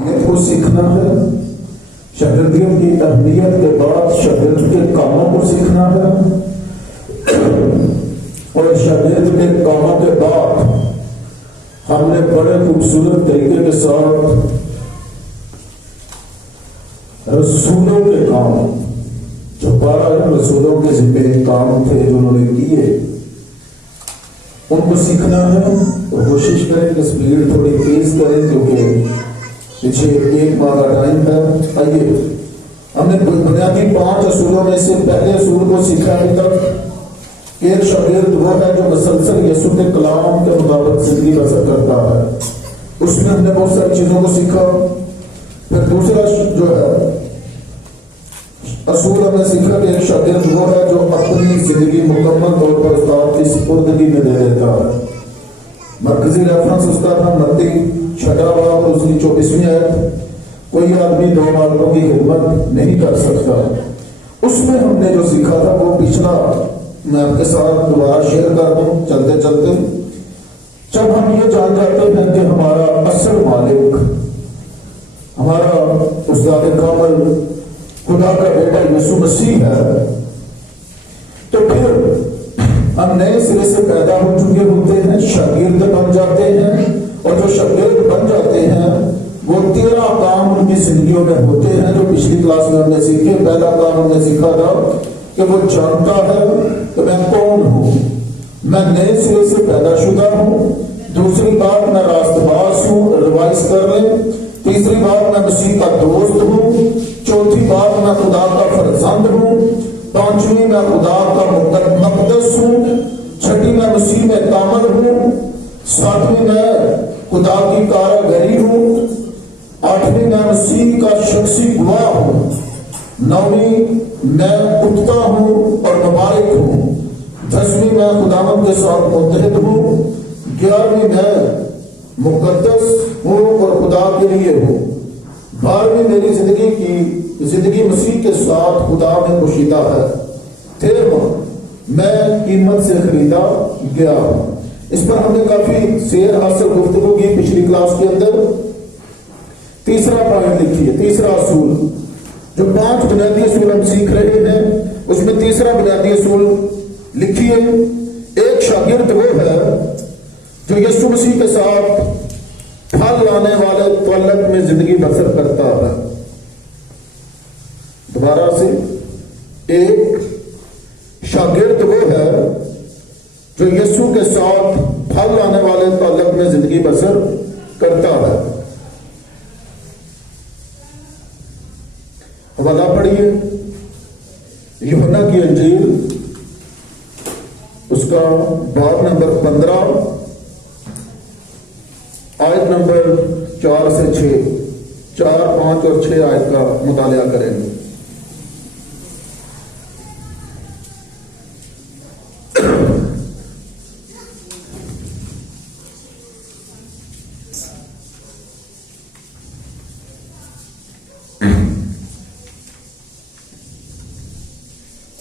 کو سیکھنا ہے، شاگردیوں کی اہمیت کے بعد شاگرد کے کاموں کو سیکھنا ہے، اور شاگرد کے کاموں کے بعد ہم نے بڑے خوبصورت طریقے کے ساتھ رسولوں کے کام، جو 12 رسولوں کے ذمہ کام تھے جو انہوں نے کیے، ان کو سیکھنا ہے۔ تو کوشش کریں کہ اسپیڈ تھوڑی تیز کریں کیونکہ پیچھے 1 ماہ کا ٹائم ہے۔ آئیے، ہم نے بنیادی 5 اصولوں میں سے پہلے اصول کو سیکھا ابھی تک۔ ایک شاگرد وہ ہے جو مسلسل یسوع کے کلام کے مطابق زندگی بسر کرتا ہے، اس میں ہم نے بہت ساری چیزوں کو سیکھا۔ پھر دوسرا جو ہے اصول ہم نے سیکھا کہ ایک شاگرد وہ ہے جو اپنی زندگی مکمل طور پر استاد کی سپردگی میں دے دیتا ہے۔ مرکزی ریفرنس اس کا تھا متی 6 باب اور اس کی 24ویں آیت، کوئی آدمی 2 مالکوں کی خدمت نہیں کر سکتا۔ اس میں ہم نے جو سیکھا تھا وہ پچھلا میں آپ کے ساتھ دوبارہ شیئر کر دوں چلتے چلتے۔ جب ہم یہ جان جاتے ہیں کہ ہمارا اصل مالک، ہمارا استاد کامل خدا کا بیٹا یسوع مسیح ہے، تو پھر ہم نئے سرے سے پیدا ہو چکے ہوتے ہیں، شاگرد بن جاتے ہیں، اور جو شاگرد بن جاتے ہیں وہ 13 کام ان کی زندگیوں میں ہوتے ہیں جو پچھلی کلاس میں ہم نے سیکھے۔ پہلا کام ہم نے سیکھا تھا کہ وہ جانتا ہے کہ میں کون ہوں، میں نئے سرے سے پیدا شدہ ہوں۔ دوسری بات، میں راست باز ہوں، ریوائز کر لیں۔ تیسری بات، میں مسیح کا دوست ہوں۔ چوتھی بات، میں خدا کا فرزند ہوں۔ پانچویں، میں خدا کا مقدس ہوں۔ چھٹی، میں مسیح میں کامل ہوں۔ ساتویں، میں خدا کی کارگری ہوں۔ آٹھویں، میں مسیح کا شخصی گواہ ہوں۔ نویں، میں اٹھتا ہوں اور مبارک ہوں۔ 10ویں، میں خداوند کے ساتھ متحد ہوں۔ 11ویں، میں مقدس ہوں اور خدا کے لیے ہوں۔ 12ویں، میری زندگی مسیح کے ساتھ خدا میں پوشیدہ ہے۔ 13واں، میں قیمت سے خریدا گیا ہوں۔ اس پر ہم نے کافی سیر حاصل گفتگو کی پچھلی کلاس کے اندر۔ تیسرا پوائنٹ لکھیے، تیسرا اصول، جو 5 بنیادی اصول ہم سیکھ رہے ہیں اس میں تیسرا بنیادی اصول لکھیے۔ ایک شاگرد وہ ہے جو یسوع مسیح کے ساتھ پھل لانے والے تعلق میں زندگی بسر کرتا ہے۔ دوبارہ سے، ایک شاگرد وہ ہے جو یسوع کے ساتھ پھل لانے والے تعلق میں زندگی بسر کرتا ہے۔ حوالہ پڑھیے، یوحنا کی انجیل، اس کا باب نمبر 15، آیت نمبر 4 سے 6، 4، 5 اور 6 آیت کا مطالعہ کریں گے۔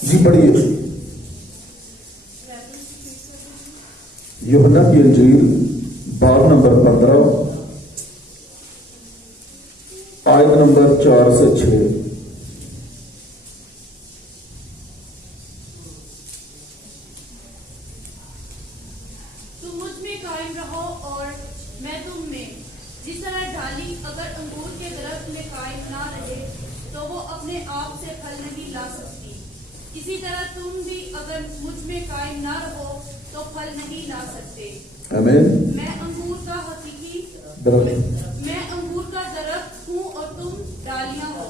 جی پڑھیے، یوحنا کی انجیل باب نمبر 15، آیت نمبر 4 سے 6۔ تم مجھ میں قائم رہو اور میں تم میں، جس طرح ڈالی اگر انگور کے درخت میں قائم نہ رہے تو وہ اپنے آپ سے پھل نہیں لا سکتی، اسی طرح تم بھی اگر مجھ میں قائم نہ رہو تو پھل نہیں لا سکتے۔ آمین۔ میں انگور کا حقیقی درخت، میں انگور کا درخت ہوں اور تم ڈالیاں ہو۔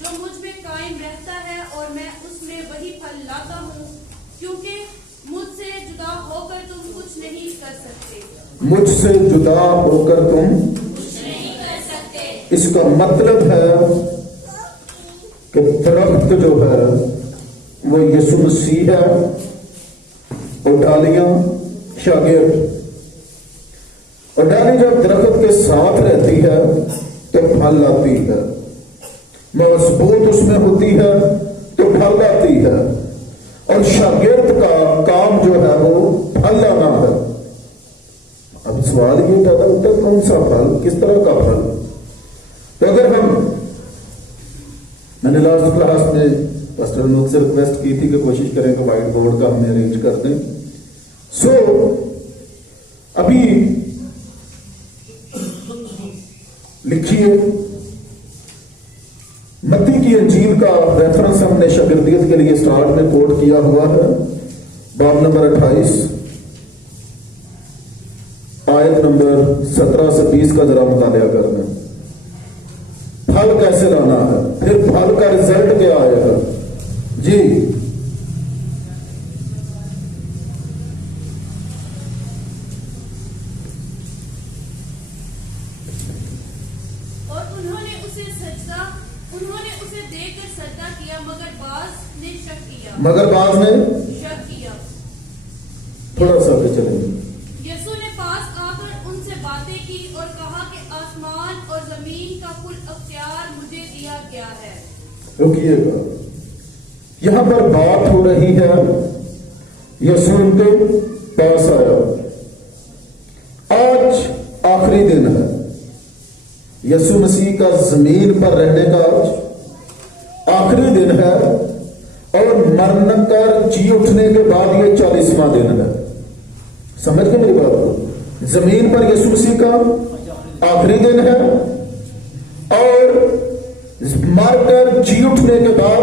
جو مجھ میں قائم رہتا ہے اور میں اس میں وہی پھل لاتا ہوں، کیونکہ مجھ سے جدا ہو کر تم کچھ نہیں کر سکتے۔ مجھ سے جدا ہو کر تم کچھ نہیں کر سکتے۔ اس کا مطلب ہے کہ درخت جو ہے وہ یسوع مسیح ہے اور ڈالیاں شاگرد۔ اور ڈالی جب درخت کے ساتھ رہتی ہے تو پھل لاتی ہے، مضبوط اس میں ہوتی ہے تو پھل لاتی ہے، اور شاگرد کا کام جو ہے وہ پھل لانا ہے۔ اب سوال یہ پیدا ہوتا ہے کون سا پھل، کس طرح کا پھل؟ میں نے لاسٹ کلاس میں پاسٹر انوپ سے ریکویسٹ کی تھی کہ کوشش کریں کہ وائٹ بورڈ کا ہمیں ارینج کر دیں. سو ابھی لکھیے متی کی انجیل کا ریفرنس ہم نے شاگردیت کے لیے سٹارٹ میں کوٹ کیا ہوا ہے. باب نمبر 28 آیت نمبر 17 سے 20 کا ذرا مطالعہ کرنا. پھل کیسے لانا ہے, پھر پھل کا رزلٹ کیا آئے گا. جی اور انہوں نے اسے دیکھ کر سجدہ کیا مگر بعض نے شک کیا. تھوڑا سا آگے چلیں گے. یسوع نے پاس آ کر ان سے باتیں کی اور کہا کہ آسمان اور زمین کا کل اختیار مجھے دیا گیا ہے. رکیے گا, یہاں پر بات ہو رہی ہے. یسوع ان کے پاس آیا. آج آخری دن ہے یسوع مسیح کا زمین پر رہنے کا. آج آخری دن ہے اور مرن کر جی اٹھنے کے بعد یہ 40واں دن ہے. سمجھ کے میری بات کو, زمین پر یسوع مسیح کا آخری دن ہے اور مر کر جی اٹھنے کے بعد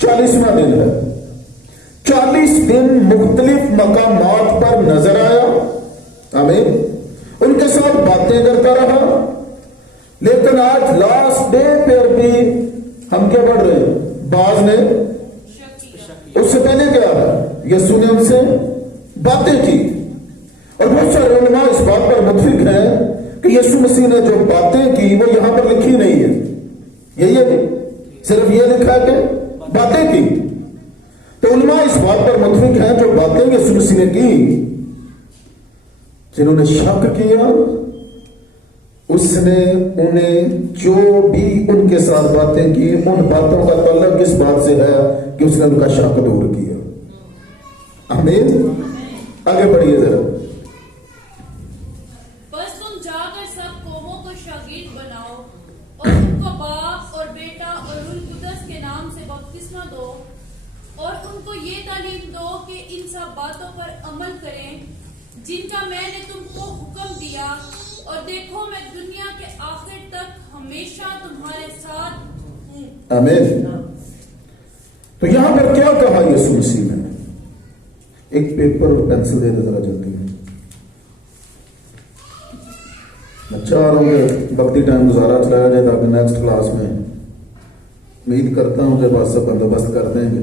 40واں دن ہے. 40 دن مختلف مقامات پر نظر آیا. آمین. ان کے ساتھ باتیں کرتا رہا. لیکن آج لاسٹ ڈے پر بھی ہم کیا پڑھ رہے ہیں, بعض نے اس سے پہلے کیا ہے, یسوع نے ان سے باتیں کی. اور بہت سارے علماء اس بات پر متفق ہیں کہ یسوع مسیح نے جو باتیں کی وہ یہاں پر لکھی نہیں ہے. یہی ہے صرف یہ لکھا ہے کہ باتیں کی. تو علماء اس بات پر متفق ہیں جو باتیں یسوع مسیح نے کی, جنہوں نے شک کیا اس نے انہیں جو بھی ان کے ساتھ باتیں کی ان باتوں کا تعلق اس بات سے ہے کہ اس نے ان کا شک دور کیا. آمین. آگے بڑھیے ذرا. بس تم جا کر سب قوموں کو شاگرد بناؤ اور ان کو باپ اور بیٹا اور روح القدس کے نام سے بپتسمہ دو اور ان کو یہ تعلیم دو کہ ان سب باتوں پر عمل کریں جن کا میں نے تم کو حکم دیا, اور دیکھو میں دنیا کے آخر تک ہمیشہ تمہارے ساتھ ہوں. آمین. تو یہاں پر کیا کہا یسوع مسیح نے؟ ایک پیپر اور پینسل دے دے ذرا جلدی. میں چاہ رہا ہوں کہ وقتی ٹائم گزارا چلایا جائے تاکہ نیکسٹ کلاس میں امید کرتا ہوں کہ بات سب بندوبست کر دیں گے.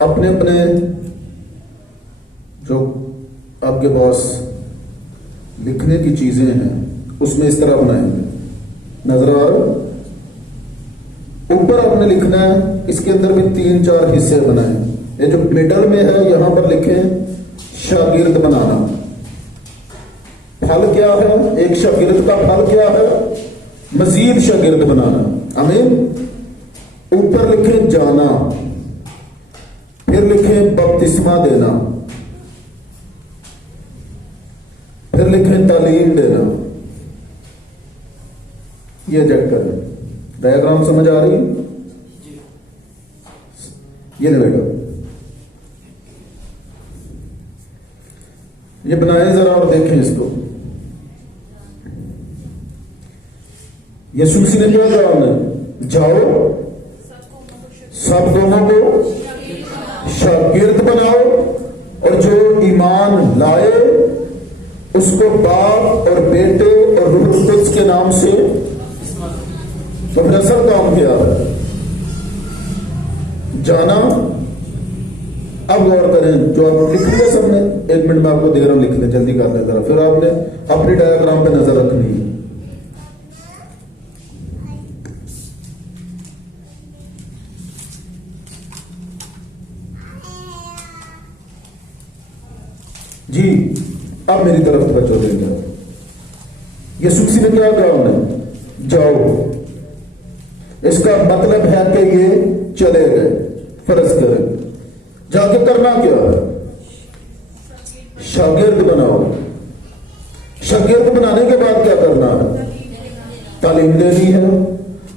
اپنے اپنے جو آپ کے پاس لکھنے کی چیزیں ہیں اس میں اس طرح بنائیں گے. نظر آ رہا, اوپر آپ نے لکھنا ہے, اس کے اندر بھی 3-4 حصے بنائیں. یہ جو مڈل میں ہے یہاں پر لکھیں شاگرد بنانا. پھل کیا ہے, ایک شاگرد کا پھل کیا ہے, مزید شاگرد بنانا. آمین. اوپر لکھیں جانا, پھر لکھیں بپتسمہ دینا, پھر لکھیں تعلیم دینا. یہ چیک کریں. ڈائیگرام سمجھ آ رہی ہے؟ یہ لگے گا, یہ بنائیں ذرا اور دیکھیں اس کو. یسوع مسیح نے کیا کہا, ہمیں جاؤ سب قوموں کو شاگرد بناؤ اور جو ایمان لائے اس کو باپ اور بیٹے اور روح القدس کے نام سے. تو پھر اصل کام کیا ہے, جانا. اب غور کریں, جو آپ لکھ لیا سب نے, 1 منٹ میں آپ کو دے رہا ہوں, لکھ لیں, جلدی کر لیں ذرا. پھر آپ نے اپنی ڈائیگرام پہ نظر رکھنی ہے. جی اب میری طرف توجہ دیں گے. یسوع مسیح نے کیا کہا انہیں, جاؤ. اس کا مطلب ہے کہ یہ چلے گئے. فرض کریں جا کے کرنا کیا ہے, شاگرد بناؤ. شاگرد بنانے کے بعد کیا کرنا ہے, تعلیم دینی ہے.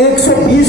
120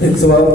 108।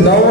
9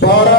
12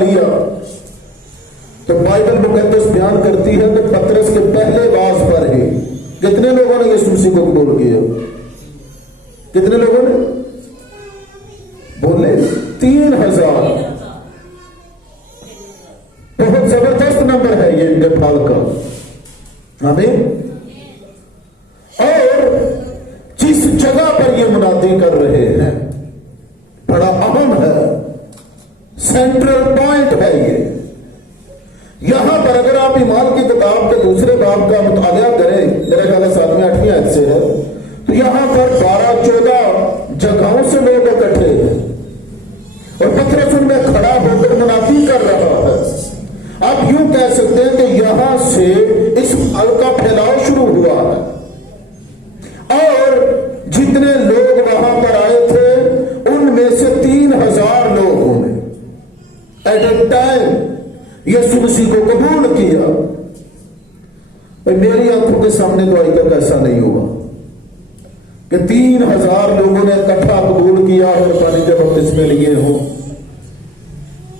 لیا تو بائبل مقدس بیان کرتی ہے کہ پطرس کے پہلے واز پر ہی کتنے لوگوں نے یسوع مسیح کو قبول کیا؟ کتنے لوگوں نے بولے؟ 3000. بہت زبردست نمبر ہے یہ ان کے پھل کا. آمین. اور جس جگہ پر یہ منادی کر رہے ہیں بڑا اہم ہے، سینٹرل پوائنٹ ہے یہ. یہاں پر اگر آپ ایمان کی کتاب کے دوسرے باب کا مطالعہ کریں، میرا خیال ہے 7ویں 8ویں آیت سے ہے، تو یہاں پر 12-14 جگہوں سے لوگ اکٹھے ہیں اور پطرس ان میں کھڑا ہو کر منادی کر رہا ہے. آپ یوں کہہ سکتے ہیں کہ یہاں سے اس پھل کا پھیلاؤ شروع ہوا ہے اور جتنے لوگ وہاں پر آئے تھے ان میں سے 3000 لوگوں نے ایٹ اے ٹائم یسوع مسیح کو قبول کیا. میری آنکھوں کے سامنے تو آج تک ایسا نہیں ہوا کہ 3000 لوگوں نے اکٹھا قبول کیا اور پانی کے بپتسمے لیے ہوں.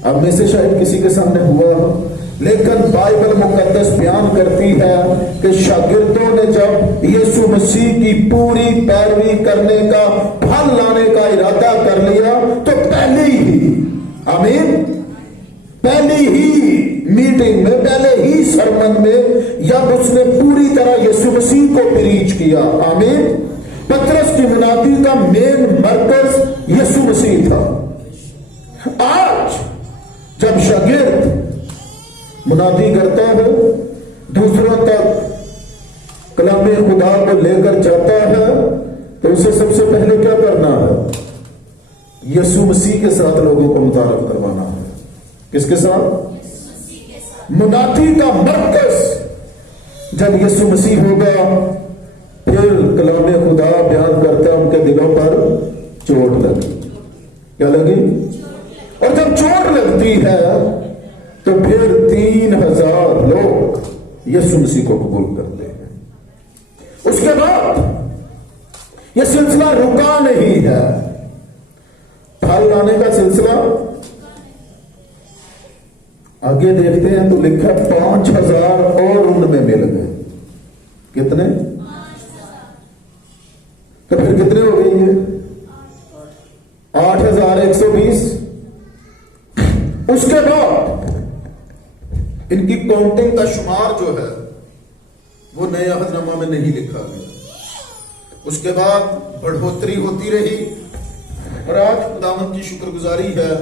اب میں سے شاید کسی کے سامنے ہوا ہو، لیکن بائبل مقدس بیان کرتی ہے کہ شاگردوں نے جب یسوع مسیح کی پوری پیروی کرنے کا پھل لانے کا ارادہ کر لیا تو پہلی ہی، آمین، پہلی ہی میٹنگ میں، پہلے ہی سرمن میں جب اس نے پوری طرح یسوع مسیح کو پریچ کیا، آمین، پطرس کی منادی کا مین مرکز یسوع مسیح تھا. آج جب شاگرد منادی کرتا ہے، دوسروں تک کلام خدا کو لے کر جاتا ہے، تو اسے سب سے پہلے کیا کرنا ہے؟ یسوع مسیح کے ساتھ لوگوں کو متعارف کروانا ہے. کس کے ساتھ؟ منادی کا مرکز جب یسوع مسیح ہوگا، پھر کلام خدا بیان کرتا ہے ان کے دلوں پر چوٹ لگی. کیا لگی؟ اور جب چوٹ لگتی ہے تو پھر 3000 لوگ یسوع مسیح کو قبول کرتے ہیں. اس کے بعد یہ سلسلہ رکا نہیں ہے. پھل لانے کا سلسلہ آگے دیکھتے ہیں تو لکھا 5000 اور ان میں مل گئے. کتنے؟ تو پھر کتنے ہو گئی یہ؟ 8120. اس کے بعد ان کی کاؤنٹنگ کا شمار جو ہے وہ نئے عہد نامہ میں نہیں لکھا گیا. اس کے بعد بڑھوتری ہوتی رہی اور آج خداوند کی شکر گزاری ہے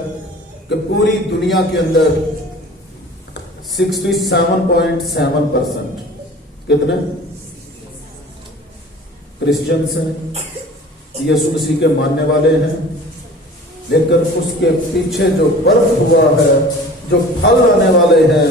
کہ پوری دنیا کے اندر 67.7% کتنے کرسچنس ہیں، یسوع مسیح کے ماننے والے ہیں. لیکن اس کے پیچھے جو برف ہوا ہے، جو پھل لانے والے ہیں،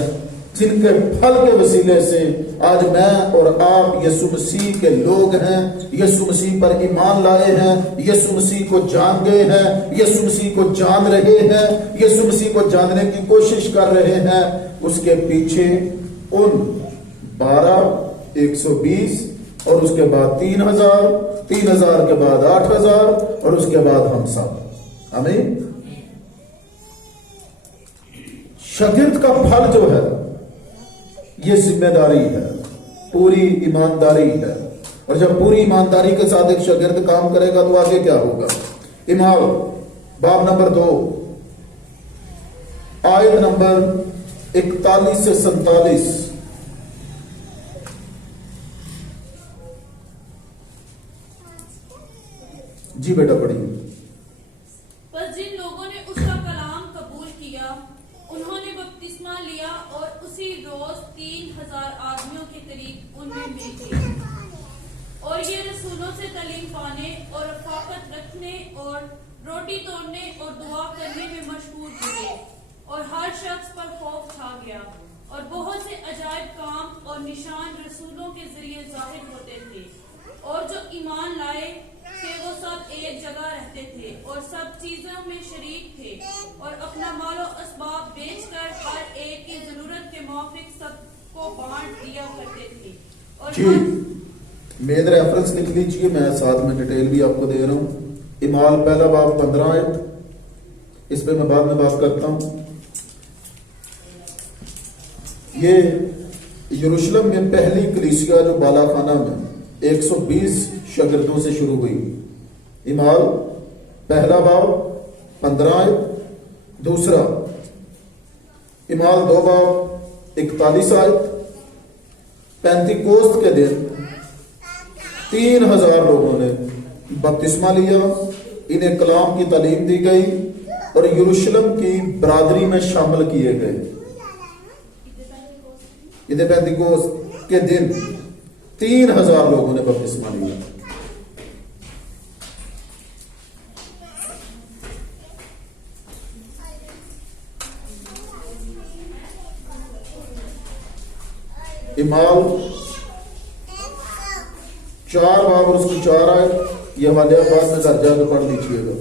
جن کے پھل کے وسیلے سے آج میں اور آپ یسوع مسیح کے لوگ ہیں، یسوع مسیح پر ایمان لائے ہیں، یسوع مسیح کو جان گئے ہیں، یسوع مسیح کو جان رہے ہیں، یسوع مسیح کو جاننے کی کوشش کر رہے ہیں، اس کے پیچھے ان 12120 اور اس کے بعد 3000 کے بعد 8000 اور اس کے بعد ہم سب. آمین. شاگرد کا پھل جو ہے یہ ذمہ داری ہے، پوری ایمانداری ہے. اور جب پوری ایمانداری کے ساتھ ایک شاگرد کام کرے گا تو آگے کیا ہوگا؟ ایمال باب نمبر 2 آیت نمبر 41 سے 47. جی بیٹا پڑھیے. بس جن لوگوں نے اس کا کلام قبول کیا انہوں نے بپتسمہ لیا اور اسی روز 3000 آدمیوں کے قریب ان میں مل گئے. اور یہ رسولوں سے تعلیم پانے اور رفاقت رکھنے اور روٹی توڑنے اور دعا کرنے میں مشغول ہوئے اور ہر شخص پر خوف چھا گیا. اور بہت سے عجائب کام اور نشان رسولوں کے ذریعے ظاہر ہوتے تھے. اور جو ایمان لائے تھے وہ سب ایک جگہ رہتے تھے اور سب چیزوں میں شریک تھے اور اپنا مال و اسباب بیچ کر ہر ایک کی ضرورت کے موافق سب کو بانٹ دیا کرتے تھے. اور جی میرا ریفرنس لکھ لیجیے، میں ساتھ میں ڈیٹیل بھی آپ کو دے رہا ہوں. ایمال پہلا باب 15 آیت، اس پہ میں بعد میں بات کرتا ہوں. یہ یروشلم میں پہلی کلیسیا جو بالا خانہ میں 120 شاگردوں سے شروع ہوئی. اعمال پہلا باب 15 آیت، دوسرا اعمال 2 باب 41 آیت. پینتیکوست کے دن 3000 لوگوں نے بپتسمہ لیا، انہیں کلام کی تعلیم دی گئی اور یروشلم کی برادری میں شامل کیے گئے. عید پینتیکوست کے دن 3000 لوگوں نے بپتسمہ لیا. اعمال 4 باب اور اس کی 4 آیت، یہ حوالے بعد میں گھر جا کے پڑھ لیجیے گا.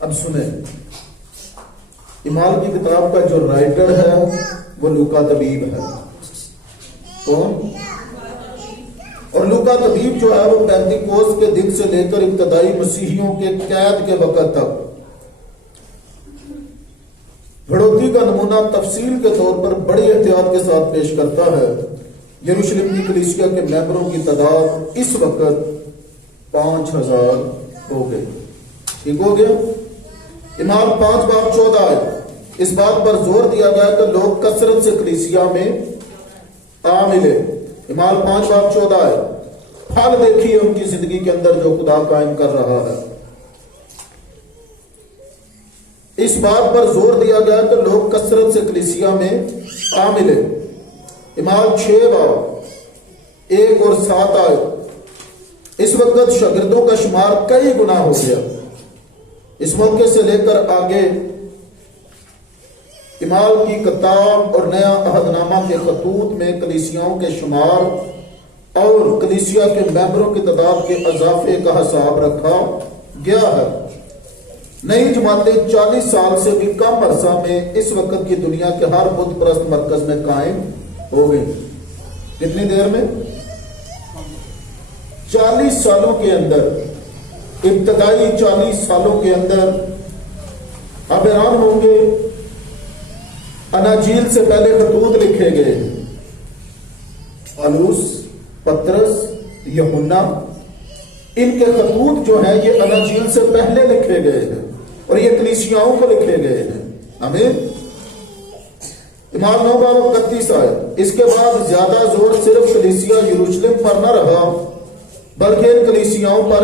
اب سنیں، اعمال کی کتاب کا جو رائٹر ہے وہ لوکا طبیب ہے. کون؟ اور لوکا طبیب جو ہے وہ پینتیکوست کے دن سے لے کر ابتدائی مسیحیوں کے قید کے وقت تک بڑھوتری کا نمونہ تفصیل کے طور پر بڑی احتیاط کے ساتھ پیش کرتا ہے. یروشلم کی کلیسیا کے ممبروں کی تعداد اس وقت 5000 ہو گئی. ٹھیک ہو گیا. اعمال 5 باب 14 آیت، اس بات پر زور دیا گیا کہ لوگ کثرت سے کلیسیا میں آ ملے. اعمال 5 باب 14 آیت، پھل دیکھیے ان کی زندگی کے اندر جو خدا قائم کر رہا ہے. اس بات پر زور دیا گیا کہ لوگ کثرت سے کلیسیا میں آ ملے. اعمال 6 باب 1 اور 7 آیت، اس وقت شاگردوں کا شمار کئی گنا ہو گیا. اس موقع سے لے کر آگے اعمال کی کتاب اور نیا عہد نامہ کے خطوط میں کلیسیاؤں کے شمار اور کلیسیا کے ممبروں کی تعداد کے اضافے کا حساب رکھا گیا ہے. نئی جماعتیں 40 سال سے بھی کم عرصہ میں اس وقت کی دنیا کے ہر بت پرست مرکز میں قائم ہو گئی. کتنی دیر میں؟ 40 سالوں کے اندر، ابتدائی 40 سالوں کے اندر. آپ حیران ہوں گے، اناجیل سے پہلے خطوط لکھے گئے. پالوس، پترس، یوحنا، ان کے خطوط جو ہیں یہ اناجیل سے پہلے لکھے گئے ہیں اور یہ کلیسیاؤں کو لکھے گئے ہیں. آمین. اعمال 9 باب 31 آیت، اس کے بعد زیادہ زور صرف کلیسیا یروشلم پر نہ رہا بلکہ ان کلیسیاؤں پر